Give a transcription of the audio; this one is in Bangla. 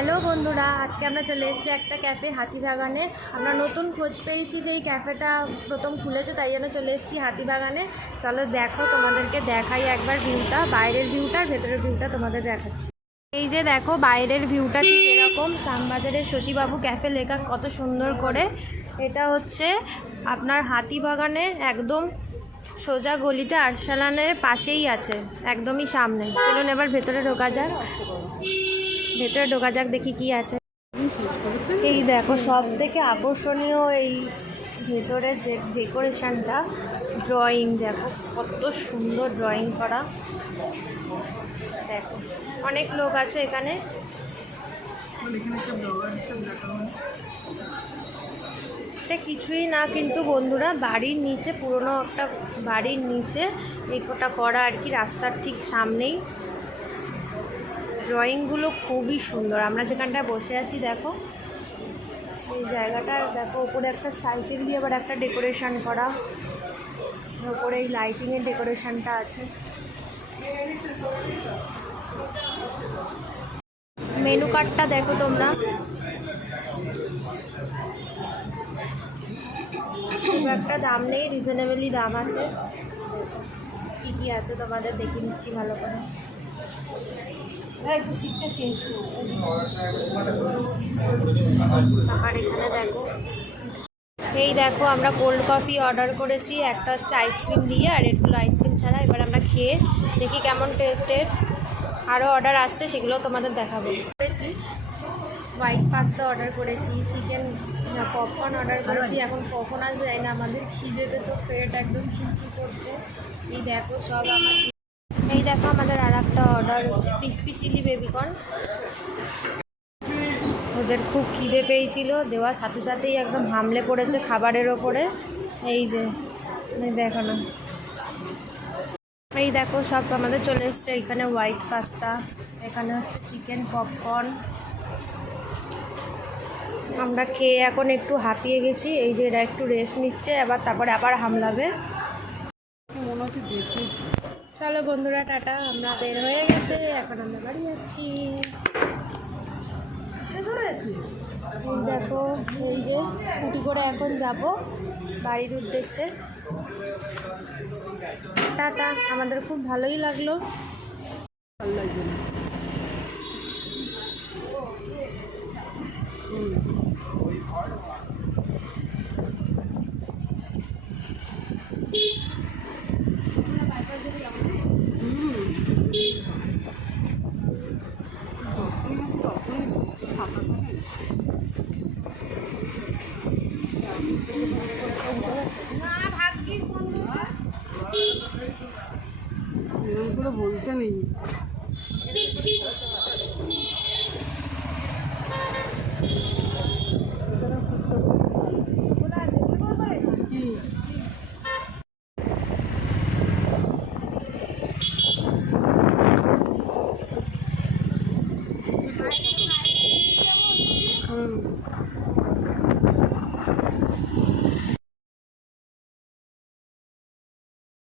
হ্যালো বন্ধুরা, আজকে আমরা চলে এসেছি একটা ক্যাফে হাতিবাগানে। আমরা নতুন খোঁজ পেয়েছি যে এই ক্যাফেটা প্রথম খুলেছে, তাই জন্য চলে এসেছি হাতিবাগানে। চলো দেখো, তোমাদেরকে দেখাই একবার ভিউটা, বাইরের ভিউটা আর ভেতরের ভিউটা তোমাদের দেখাচ্ছি। এই যে দেখো বাইরের ভিউটা ঠিক এরকম, শ্যামবাজারের শশীবাবু ক্যাফে লেখা কত সুন্দর করে। এটা হচ্ছে আপনার হাতিবাগানে একদম সোজা গলিতে আরসালানের পাশেই আছে, একদমই সামনে। চলুন এবার ভেতরে ঢোকা যাক। দেখি কি আছে। এই দেখো সব থেকে আকর্ষণীয় এই ভেতরের যে ডেকোরেশনটা, ড্রয়িং দেখো কত সুন্দর ড্রয়িং করা। দেখো অনেক লোক আছে এখানে। এটা কিছুই না কিন্তু বন্ধুরা, বাড়ির নিচে, পুরনো একটা বাড়ির নিচে এটা করা আর কি, রাস্তার ঠিক সামনেই। ড্রয়িংগুলো খুবই সুন্দর। আমরা যেখানটায় বসে আছি দেখো, এই জায়গাটা দেখো, ওপরে একটা সাইকেল দিয়ে আবার একটা ডেকোরেশন করা, ওপরে এই লাইটিংয়ের ডেকোরেশনটা আছে। মেনু কার্ডটা দেখো তোমরা, খুব একটা দাম নেই, রিজনেবলি দাম আছে। কী কী আছে তোমাদের দেখিয়ে নিচ্ছি ভালো করে। একটু সিটটা চেঞ্জ আর এখানে দেখো, এই দেখো আমরা কোল্ড কফি অর্ডার করেছি, একটা হচ্ছে আইসক্রিম দিয়ে আর এগুলো আইসক্রিম ছাড়া। এবার আমরা খেয়ে দেখি কেমন টেস্টের। আরও অর্ডার আসছে, সেগুলো তোমাদের দেখাবো। করেছি হোয়াইট পাস্তা অর্ডার করেছি, চিকেন পপকর্ন অর্ডার করেছি। এখন কখন আসবে জানি না, আমাদের খিদেতে তো পেট একদম চুপচুপ করছে। এই দেখো সব আমার, এই দেখো আমাদের আর একটা অর্ডার হচ্ছে ক্রিসপি চিলি বেবিকর্ন। ওদের খুব খিদে পেয়েছিল, দেওয়ার সাথে সাথেই একদম হামলে পড়েছে খাবারের ওপরে। এই যে দেখো না, এই দেখো সব আমাদের চলে এসছে। এখানে হোয়াইট পাস্তা, এখানে হচ্ছে চিকেন পপকর্ন। আমরা খেয়ে এখন একটু হাঁপিয়ে গেছি। এই যে এরা একটু রেস্ট নিচ্ছে, তারপরে আবার হামলাবে মনে হচ্ছে, দেখেছি। চলো বন্ধুরা, টাটা, আমরা বের হয়ে গেছে, এখন আমরা বাড়ি যাচ্ছি। দেখো এই যে স্কুটি করে এখন যাব বাড়ির উদ্দেশ্যে। টাটা, আমাদের খুব ভালোই লাগলো। ভালো লাগবে না। বলতে নেই।